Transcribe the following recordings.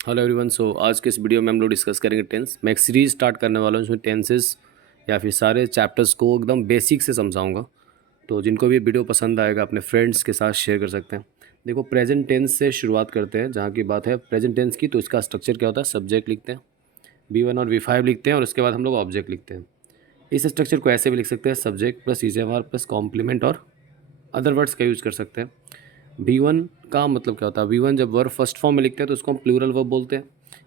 Hello everyone. सो आज के इस वीडियो में हम लोग डिस्कस करेंगे टेंस। मैं एक सीरीज़ स्टार्ट करने वाला हूँ, इसमें टेंसेस या फिर सारे चैप्टर्स को एकदम बेसिक से समझाऊंगा। तो जिनको भी वीडियो पसंद आएगा अपने फ्रेंड्स के साथ शेयर कर सकते हैं। देखो, प्रेजेंट टेंस से शुरुआत करते हैं। जहाँ की बात है प्रेजेंट टेंस की, तो इसका स्ट्रक्चर क्या होता है? सब्जेक्ट लिखते हैं, V1 और V5 लिखते हैं, और उसके बाद हम लोग ऑब्जेक्ट लिखते हैं। इस स्ट्रक्चर को ऐसे भी लिख सकते हैं, सब्जेक्ट प्लस ईजेवार प्लस कॉम्प्लीमेंट और अदर वर्ड्स का यूज़ कर सकते हैं। V1 का मतलब क्या होता है? V1 जब वर्ब फर्स्ट फॉर्म में लिखते हैं तो उसको हम प्लूरल वर्ब बोलते हैं।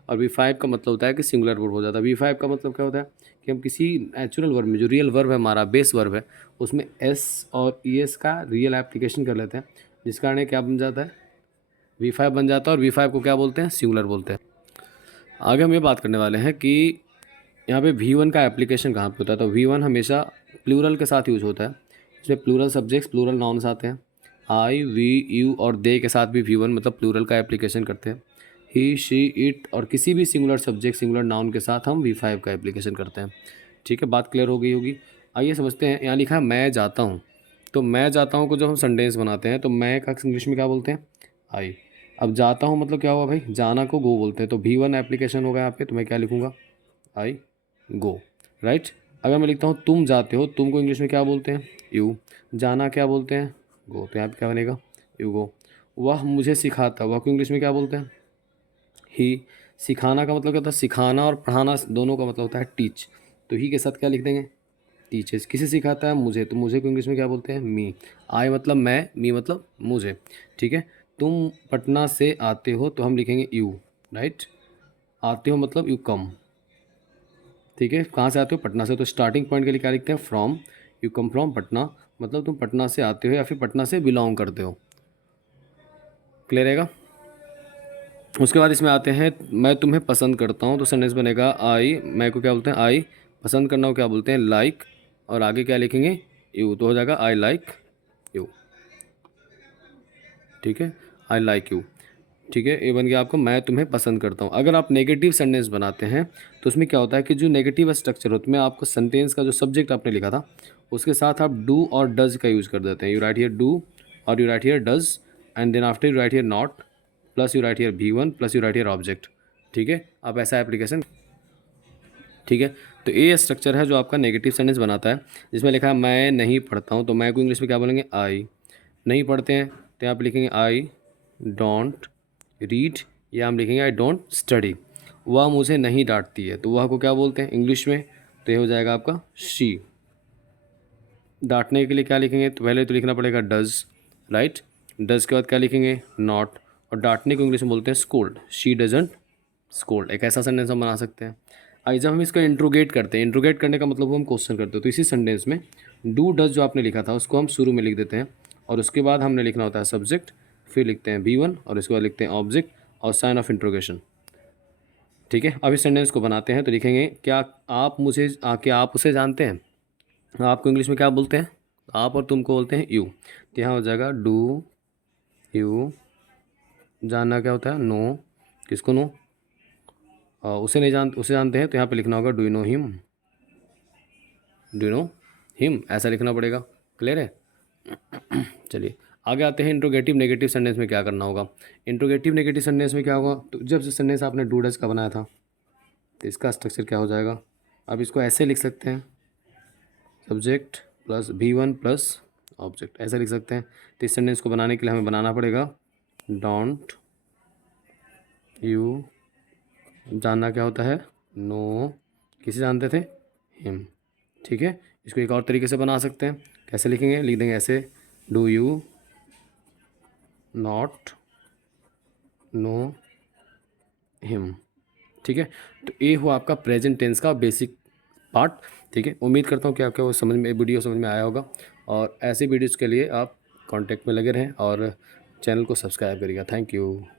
और V5 का मतलब होता है कि सिंगुलर वर्ब हो जाता है। V5 का मतलब क्या होता है कि हम किसी नेचुरल वर्ब में, जो रियल वर्ब है, हमारा बेस वर्ब है, उसमें एस और ES का रियल एप्लीकेशन कर लेते हैं, जिस कारण क्या बन जाता है? V5 बन जाता है। और V5 को क्या बोलते हैं? सिंगुलर बोलते हैं। आगे हम ये बात करने वाले हैं कि यहाँ पे V1 का एप्लीकेशन कहाँ पे होता है। तो V1 हमेशा प्लूरल के साथ यूज होता है। इसमें प्लूरल सब्जेक्ट्स, प्लूरल नाउन्स आते हैं। आई, वी, यू और दे के साथ भी V1 मतलब प्लूरल का एप्लीकेशन करते हैं। ही, शी, इट और किसी भी सिंगुलर सब्जेक्ट, सिंगुलर नाउन के साथ हम V5 का एप्लीकेशन करते हैं। ठीक है, बात क्लियर हो गई होगी। आइए समझते हैं। यहाँ लिखा है मैं जाता हूँ। तो मैं जाता हूँ को जब हम सेंटेंस बनाते हैं तो मैं का इंग्लिश में क्या बोलते हैं? आई। अब जाता हूँ मतलब क्या हुआ भाई? जाना को गो बोलते हैं। तो V1 एप्लीकेशन होगा यहाँ पे। तो मैं क्या लिखूँगा? आई गो। राइट। अगर मैं लिखता हूँ तुम जाते हो, तुम को इंग्लिश में क्या बोलते हैं? यू। जाना क्या बोलते हैं? गो। तो यहाँ पे क्या बनेगा? You go. वह मुझे सिखाता, वह को इंग्लिश में क्या बोलते हैं? ही। सिखाना का मतलब क्या होता है? सिखाना और पढ़ाना दोनों का मतलब होता है टीच। तो ही के साथ क्या लिख देंगे? टीचर्स। किसे सिखाता है? मुझे। तो मुझे को इंग्लिश में क्या बोलते हैं? मी। आई मतलब मैं, मी मतलब मुझे। ठीक है। तुम पटना से आते हो तो हम लिखेंगे यू। राइट। आते हो मतलब यू कम। ठीक है। कहाँ से आते हो? पटना से। तो स्टार्टिंग पॉइंट के लिए क्या लिखते हैं? From. You come from Patna, मतलब तुम पटना से आते हो या फिर पटना से बिलोंग करते हो। क्लियर रहेगा। उसके बाद इसमें आते हैं मैं तुम्हें पसंद करता हूँ। तो सेंटेंस बनेगा आई, मैं को क्या बोलते हैं? आई। पसंद करना को क्या बोलते हैं? लाइक। और आगे क्या लिखेंगे? यू। तो हो जाएगा आई लाइक यू। ठीक है, आई लाइक यू। ठीक है, ये बन गया आपको मैं तुम्हें पसंद करता हूँ। अगर आप नेगेटिव सेंटेंस बनाते हैं तो उसमें क्या होता है कि जो नेगेटिव स्ट्रक्चर होता है, में आपको सेंटेंस का जो सब्जेक्ट आपने लिखा था उसके साथ आप डू और डज का यूज़ कर देते हैं। यू राइट हियर डू और you write here does, and then after you write here not plus you write here V1 plus you write here object. ठीक है, आप ऐसा एप्लीकेशन। ठीक है। तो ये स्ट्रक्चर है जो आपका नेगेटिव सेंटेंस बनाता है, जिसमें लिखा है मैं नहीं पढ़ता हूँ। तो मैं को इंग्लिश में क्या बोलेंगे? आई। नहीं पढ़ते हैं तो यहाँ पे लिखेंगे आई डोंट रीड, या हम लिखेंगे आई डोंट स्टडी। वह मुझे नहीं डांटती है। तो वह को क्या बोलते हैं इंग्लिश में? तो ये हो जाएगा आपका शी। डांटने के लिए क्या लिखेंगे? तो पहले तो लिखना पड़ेगा डज। राइट। डज के बाद क्या लिखेंगे? नॉट। और डांटने को इंग्लिश में बोलते हैं स्कोल्ड। She doesn't scold. एक ऐसा सेंटेंस हम बना सकते हैं। आई जब हम इसको इंट्रोगेट करते हैं, इंट्रोगेट करने का मतलब वो हम क्वेश्चन करते हैं, तो इसी सेंटेंस में डू डज जो आपने लिखा था उसको हम शुरू में लिख देते हैं, और उसके बाद हमने लिखना होता है सब्जेक्ट, फिर लिखते हैं V1 और इसके बाद लिखते हैं ऑब्जेक्ट और साइन ऑफ इंट्रोगेशन। ठीक है, अब इस सेंटेंस को बनाते हैं। तो लिखेंगे क्या आप मुझे क्या आप उसे जानते हैं? आपको इंग्लिश में क्या बोलते हैं? आप और तुमको बोलते हैं यू। तो यहाँ हो जाएगा डू यू। जानना क्या होता है? नो। किसको नो? उसे नहीं जान, उसे जानते हैं, तो यहाँ पे लिखना होगा do you know him. Do you know him, ऐसा लिखना पड़ेगा। क्लियर है। चलिए आगे आते हैं। इंट्रोगेटिव नेगेटिव सेंटेंस में क्या करना होगा? इंट्रोगेटिव नेगेटिव सेंटेंस में क्या होगा? तो जब से सेंटेंस आपने डू डज का बनाया था तो इसका स्ट्रक्चर क्या हो जाएगा? अब इसको ऐसे लिख सकते हैं, subject plus V1 plus object, ऐसे लिख सकते हैं। तो इस सेंटेंस को बनाने के लिए हमें बनाना पड़ेगा डोंट यू। जानना क्या होता है? नो। किसे जानते थे? हिम। ठीक है, इसको एक और तरीके से बना सकते हैं। कैसे लिखेंगे? लिख देंगे ऐसे do you not know him. ठीक है, तो ये हुआ आपका प्रेजेंट टेंस का बेसिक पार्ट। ठीक है, उम्मीद करता हूँ कि आपको वो समझ में, वीडियो समझ में आया होगा। और ऐसे वीडियोज़ के लिए आप कांटेक्ट में लगे रहें और चैनल को सब्सक्राइब करिएगा। Thank you.